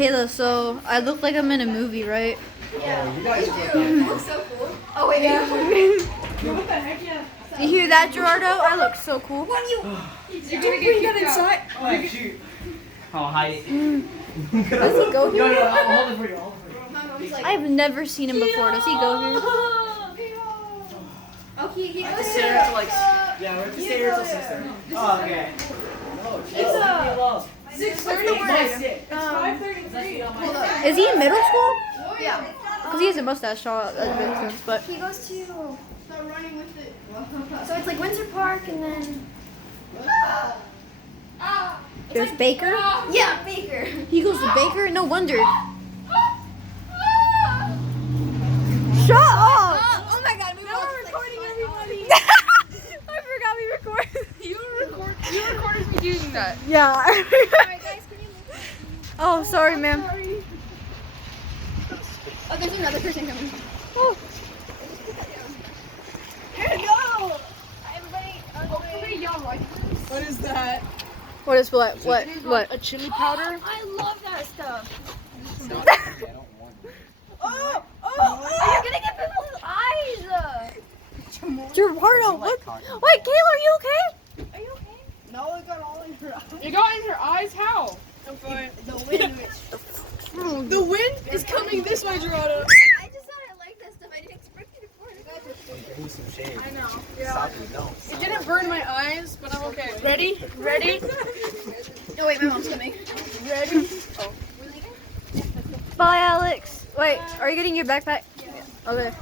Kayla, so I look like I'm in a movie, right? Yeah, you guys do. So cool. Oh wait, yeah. What the heck, yeah. You hear that, Gerardo? I look so cool. You don't bring that inside. Oh, shoot. Oh, hide it. Does he go No, here? I'll hold it for you. I'll hold it for you. I've never seen him before. Does he go here? Oh, he I have goes to stay here till like. Yeah, we have to stay here till 6:30. Oh, okay. No, It's 6:30. It's 5:33. Is he in middle school? Yeah. Because he has a mustache, so that makes sense. But He goes to start running with it. So it's like Windsor Park and then. there's Baker. Yeah, Baker. He goes to Baker? No wonder. Shut up! Oh my God, we were recording everybody. I forgot we recorded. You recorded me doing that. Yeah. Alright, guys, can you move? Oh, sorry, ma'am. Oh, there's another person coming. Oh. Here we go. Everybody, Y'all like this? What is that? What is what? What? What? A chili powder? I love that stuff. Oh! You're gonna get people's eyes. Gerardo, look. Wait, Kayla, are you okay? Are you okay? No, it got all in her eyes. It got in her eyes? How? The wind. The wind is coming this way, Gerardo. I just thought I liked that stuff. I didn't expect you to pour it. I know. It didn't burn my eyes, but I'm okay. Ready? Ready? Oh wait, my mom's coming. Ready? Bye, Alex. Wait, are you getting your backpack? Okay.